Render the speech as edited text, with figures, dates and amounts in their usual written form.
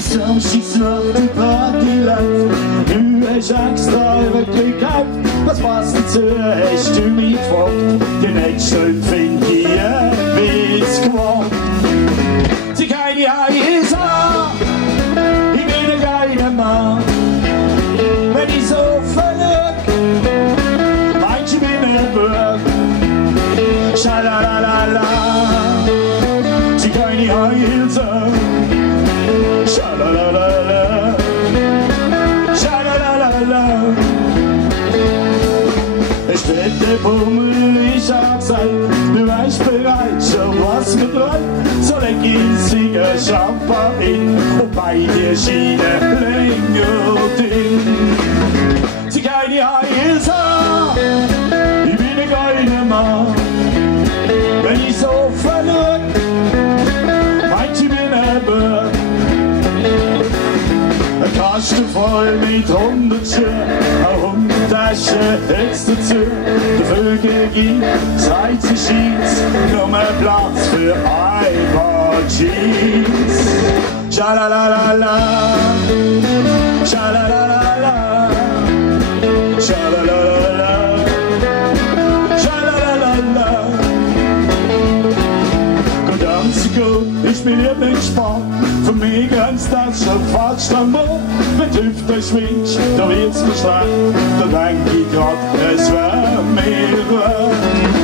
Samstagsnacht Party läuft, du hast extra wirklich gekauft. Was passt dazu, hast du mich gefragt? Die nächste Stunde find ich Witz gemacht. Sie keine Higheels an, ich bin ein geiler Mann. Wenn ich so verlüg, meinst du, ich bin ein Burg. Schalalala, sie keine Higheels an. Schalalala, schalalala. Ich bin der Bummel, ich hab gesagt, du weißt bereits schon, was mir träumt. So leg ich Sieger Champagner und bei dir Schiene länger drin. Sie keine Higheels an, ich bin ein geiler Mann. Wenn ich so verlüg, meint ich bin ein Burg. Ein Kasten voll mit 100 Schuhe, eine Hundetasche hältst dazu. Der Vögel gibt, seit sie schießt, nur mehr Platz für ein paar Jeans. Schalalala, schalalala, schalalala, schalalala. Gut anzugehen, ich bin hier nicht gespannt. Für mich grenzt das schon fast am Mond. Wenn die Hüfte schwingt, da wird's mir schlecht. Da denk ich grad, es wär mir wert.